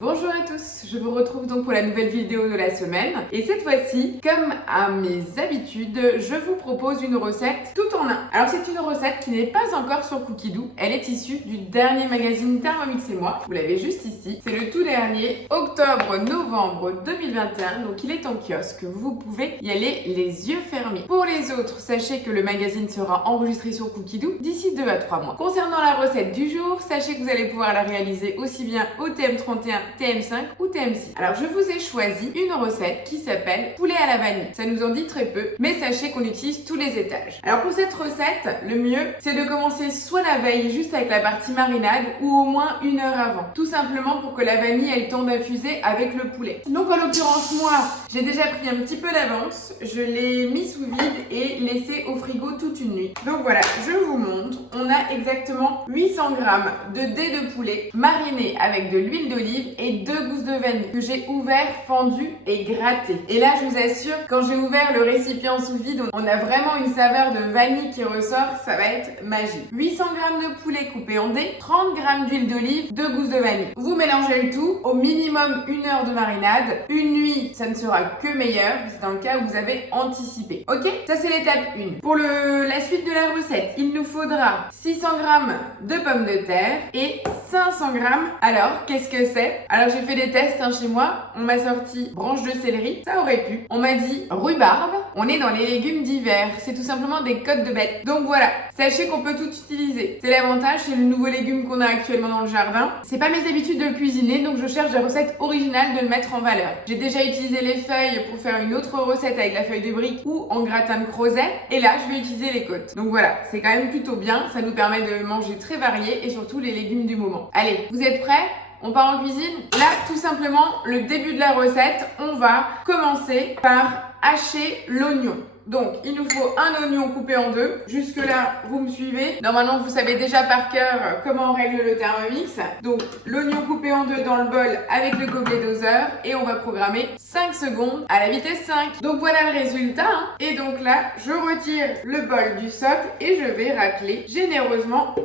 Bonjour à tous, je vous retrouve donc pour la nouvelle vidéo de la semaine et cette fois-ci, comme à mes habitudes, je vous propose une recette tout en un. Alors c'est une recette qui n'est pas encore sur Cookidoo, elle est issue du dernier magazine Thermomix et moi, vous l'avez juste ici, c'est le tout dernier, octobre-novembre 2021, donc il est en kiosque, vous pouvez y aller les yeux fermés. Pour les autres, sachez que le magazine sera enregistré sur Cookidoo d'ici 2 à 3 mois. Concernant la recette du jour, sachez que vous allez pouvoir la réaliser aussi bien au TM31, TM5 ou TM6. Alors je vous ai choisi une recette qui s'appelle poulet à la vanille. Ça nous en dit très peu, mais sachez qu'on utilise tous les étages. Alors pour cette recette, le mieux c'est de commencer soit la veille juste avec la partie marinade ou au moins 1 heure avant. Tout simplement pour que la vanille ait le temps d'infuser avec le poulet. Donc en l'occurrence moi, j'ai déjà pris un petit peu d'avance, je l'ai mis sous vide et laissé au frigo toute une nuit. Donc voilà, je vous montre, on a exactement 800 g de dés de poulet marinés avec de l'huile d'olive et 2 gousses de vanille que j'ai ouvert, fendu et gratté. Et là, je vous assure, quand j'ai ouvert le récipient sous vide, on a vraiment une saveur de vanille qui ressort, ça va être magique. 800 g de poulet coupé en dés, 30 g d'huile d'olive, 2 gousses de vanille. Vous mélangez le tout, au minimum 1 heure de marinade. Une nuit, ça ne sera que meilleur, c'est dans le cas où vous avez anticipé. Ok? Ça, c'est l'étape 1. Pour la suite de la recette, il nous faudra 600 g de pommes de terre et 500 g. Alors, qu'est-ce que c'est? Alors j'ai fait des tests chez moi, on m'a sorti branche de céleri, ça aurait pu. On m'a dit rhubarbe, on est dans les légumes d'hiver, c'est tout simplement des côtes de bête. Donc voilà, sachez qu'on peut tout utiliser. C'est l'avantage, c'est le nouveau légume qu'on a actuellement dans le jardin. C'est pas mes habitudes de cuisiner, donc je cherche des recettes originales de le mettre en valeur. J'ai déjà utilisé les feuilles pour faire une autre recette avec la feuille de brique ou en gratin de crozet, et là je vais utiliser les côtes. Donc voilà, c'est quand même plutôt bien, ça nous permet de manger très varié et surtout les légumes du moment. Allez, vous êtes prêts ? On part en cuisine. Là, tout simplement, le début de la recette, on va commencer par hacher l'oignon. Donc, il nous faut un oignon coupé en deux. Jusque-là, vous me suivez. Normalement, vous savez déjà par cœur comment on règle le Thermomix. Donc, l'oignon coupé en deux dans le bol avec le gobelet doseur. Et on va programmer 5 secondes à la vitesse 5. Donc, voilà le résultat. Et donc là, je retire le bol du socle et je vais racler généreusement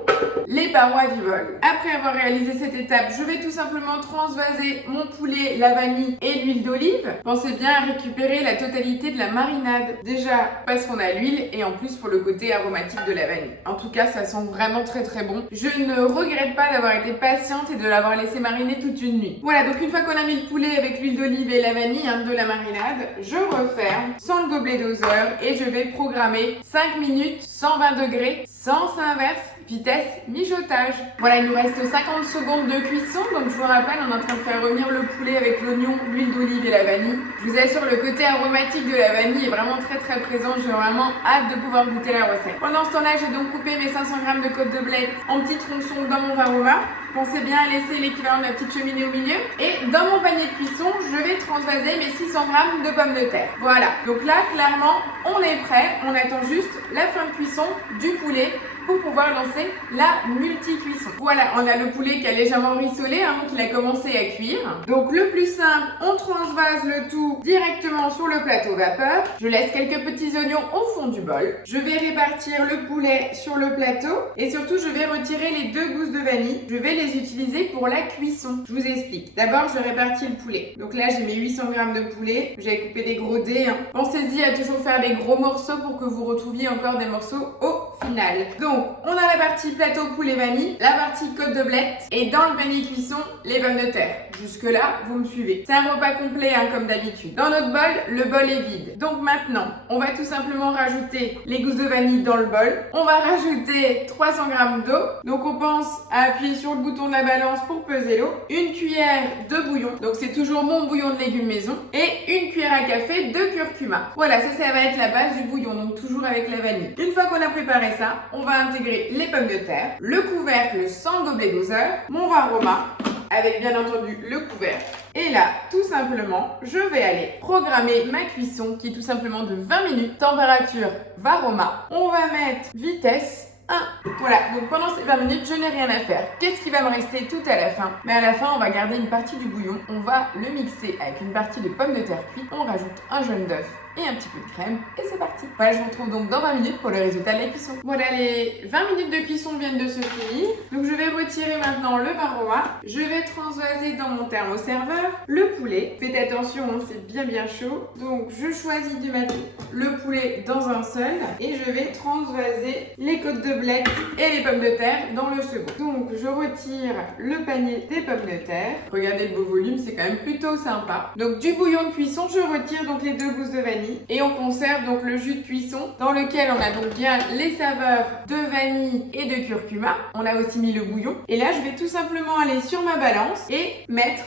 les parois du bol. Après avoir réalisé cette étape, je vais tout simplement transvaser mon poulet, la vanille et l'huile d'olive. Pensez bien à récupérer la totalité de la marinade. Déjà, parce qu'on a l'huile et en plus pour le côté aromatique de la vanille. En tout cas, ça sent vraiment très très bon. Je ne regrette pas d'avoir été patiente et de l'avoir laissé mariner toute une nuit. Voilà, donc une fois qu'on a mis le poulet avec l'huile d'olive et la vanille de la marinade, je referme sans le gobelet doseur et je vais programmer 5 minutes, 120 degrés, sens inverse, vitesse mijotage. Voilà, il nous reste 50 secondes de cuisson, donc je vous rappelle, on est en train de faire revenir le poulet avec l'oignon, l'huile d'olive et la vanille. Je vous assure, le côté aromatique de la vanille est vraiment très très présent. J'ai vraiment hâte de pouvoir goûter la recette. Pendant ce temps-là, j'ai donc coupé mes 500 g de côtes de bled en petits tronçons dans mon varoma. Pensez bien à laisser l'équivalent de la petite cheminée au milieu. Et dans mon panier de cuisson, je vais transvaser mes 600 g de pommes de terre. Voilà, donc là, clairement, on est prêt. On attend juste la fin de cuisson du poulet pour pouvoir lancer la multi-cuisson. Voilà, on a le poulet qui a légèrement rissolé, donc il a commencé à cuire. Donc le plus simple, on transvase le tout directement sur le plateau vapeur. Je laisse quelques petits oignons au fond du bol. Je vais répartir le poulet sur le plateau et surtout je vais retirer les 2 gousses de vanille. Je vais les utiliser pour la cuisson. Je vous explique. D'abord, je répartis le poulet. Donc là, j'ai mes 800 g de poulet. J'avais coupé des gros dés. Pensez-y à toujours faire des gros morceaux pour que vous retrouviez encore des morceaux au final. Donc, on a la partie plateau poulet vanille, la partie côte de bled et dans le panier cuisson, les pommes de terre. Jusque-là, vous me suivez. C'est un repas complet comme d'habitude. Dans notre bol, le bol est vide. Donc maintenant, on va tout simplement rajouter les gousses de vanille dans le bol. On va rajouter 300 g d'eau. Donc on pense à appuyer sur le bouton de la balance pour peser l'eau. Une cuillère de bouillon. Donc c'est toujours mon bouillon de légumes maison. Et une cuillère à café de curcuma. Voilà, ça va être la base du bouillon. Donc toujours avec la vanille. Une fois qu'on a préparé ça, on va intégrer les pommes de terre, le couvercle sans gobelet doseur, mon varoma, avec bien entendu le couvercle. Et là, tout simplement, je vais aller programmer ma cuisson qui est tout simplement de 20 minutes, température varoma. On va mettre vitesse 1. Voilà, donc pendant ces 20 minutes, je n'ai rien à faire. Qu'est-ce qui va me rester tout à la fin? Mais à la fin, on va garder une partie du bouillon, on va le mixer avec une partie de pommes de terre cuites, on rajoute un jaune d'œuf et un petit peu de crème et c'est parti. Voilà, je vous retrouve donc dans 20 minutes pour le résultat de la cuisson. Voilà, les 20 minutes de cuisson viennent de se finir. Donc je vais retirer maintenant le varroa. Je vais transvaser dans mon thermoserveur le poulet. Faites attention, hein, c'est bien chaud. Donc je choisis de mettre le poulet dans un seul et je vais transvaser les côtes de blettes et les pommes de terre dans le second. Donc je retire le panier des pommes de terre. Regardez le beau volume, c'est quand même plutôt sympa. Donc du bouillon de cuisson, je retire donc les 2 gousses de vanille et on conserve donc le jus de cuisson dans lequel on a donc bien les saveurs de vanille et de curcuma. On a aussi mis le bouillon et là je vais tout simplement aller sur ma balance et mettre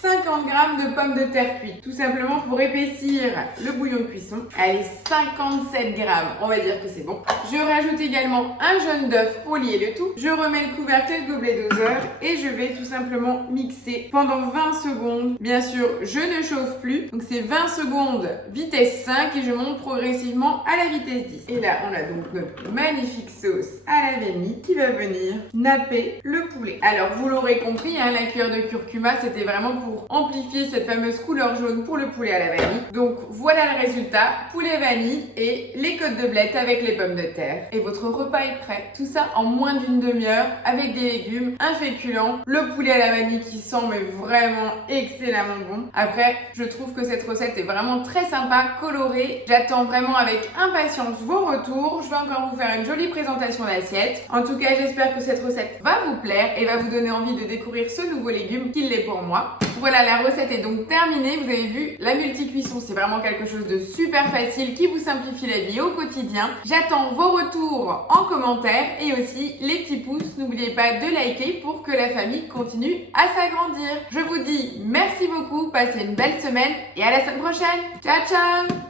50 g de pommes de terre cuites, tout simplement pour épaissir le bouillon de cuisson. Allez, 57 g, on va dire que c'est bon. Je rajoute également un jaune d'œuf pour lier le tout. Je remets le couvercle et le gobelet doseur et je vais tout simplement mixer pendant 20 secondes. Bien sûr, je ne chauffe plus, donc c'est 20 secondes vitesse 5 et je monte progressivement à la vitesse 10. Et là, on a donc notre magnifique sauce à la vanille qui va venir napper le poulet. Alors, vous l'aurez compris, hein, la cuillère de curcuma, c'était vraiment pour amplifier cette fameuse couleur jaune pour le poulet à la vanille. Donc voilà le résultat, poulet vanille et les côtes de blettes avec les pommes de terre. Et votre repas est prêt. Tout ça en moins d'une demi-heure avec des légumes, un féculent, le poulet à la vanille qui sent mais vraiment excellemment bon. Après, je trouve que cette recette est vraiment très sympa, colorée. J'attends vraiment avec impatience vos retours. Je vais encore vous faire une jolie présentation d'assiette. En tout cas, j'espère que cette recette va vous plaire et va vous donner envie de découvrir ce nouveau légume qu'il l'est pour moi. Voilà, la recette est donc terminée. Vous avez vu, la multi-cuisson, c'est vraiment quelque chose de super facile qui vous simplifie la vie au quotidien. J'attends vos retours en commentaire et aussi les petits pouces. N'oubliez pas de liker pour que la famille continue à s'agrandir. Je vous dis merci beaucoup, passez une belle semaine et à la semaine prochaine. Ciao, ciao!